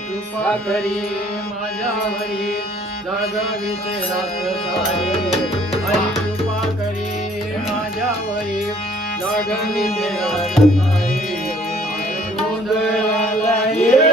कृपा करी माझ्यावरी जागावीचे रात्रसारी हरी कृपा करी माझ्यावरी जागावीचे रात्रसारी गोंधळाला ये